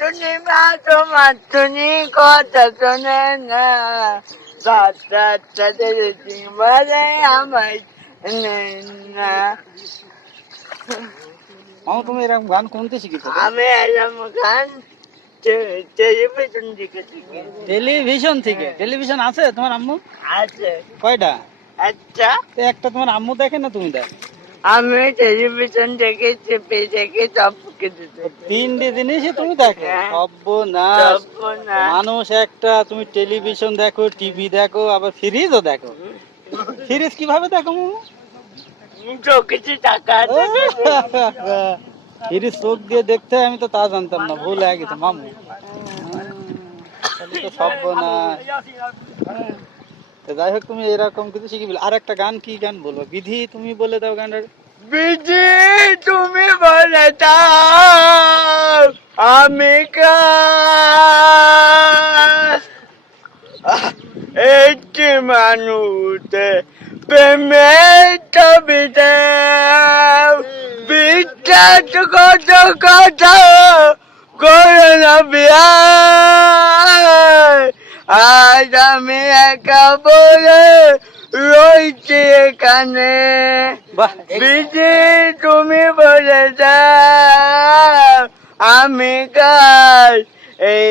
তুমি মা তোমার তুমি কথা শোনে না বাচ্চাদের বলে আমার না। মামু তুমি এরকম গান কোনতে শিখেছো? আমি এলাম গান টেলিভিশন দিকে থেকে। টেলিভিশন থেকে? টেলিভিশন আছে তোমার আম্মু? আছে কয়টা? আচ্ছা, তো একটা তোমার আম্মু দেখে না তুমি দেখো? আমি টেলিভিশন থেকে চেপে দেখে সব কিছু দেখি। তিনটে জিনিসই তুমি দেখো? হ্যাঁ। সর্বনাশ! সর্বনাশ। মানুষ একটা, তুমি টেলিভিশন দেখো, টিভি দেখো, আবার ফ্রিজও দেখো। ফ্রিজ কিভাবে দেখো মামু? চোখে টাকা আছে। ফ্রিজ চোখ দিয়ে দেখতে হয়? আমি তো তা জানতাম না, ভুল হয়ে গেছে মামু। তাহলে তো সর্বনাশ। তো যাই হোক, তুমি এরকম কিছু শিখি বলে। আর একটা গান, কি গান বলবো? বিধি তুমি বলে দাও গানটা। বিধি তুমি বলে দাও আমি কার একটি মানুষে প্রেমের ছবি দাও বিখ্যাত কত কথা করে না বিয়া আজ আমি একা বলে রয়েছি এখানে। বাহ! বিধি তুমি বলে দাও আমি কার এই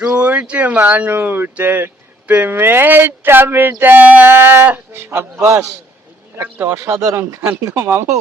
দুইটি মানুষের প্রেমের চাবিটা। সাব্বাস! একটা অসাধারণ গান গো মামু।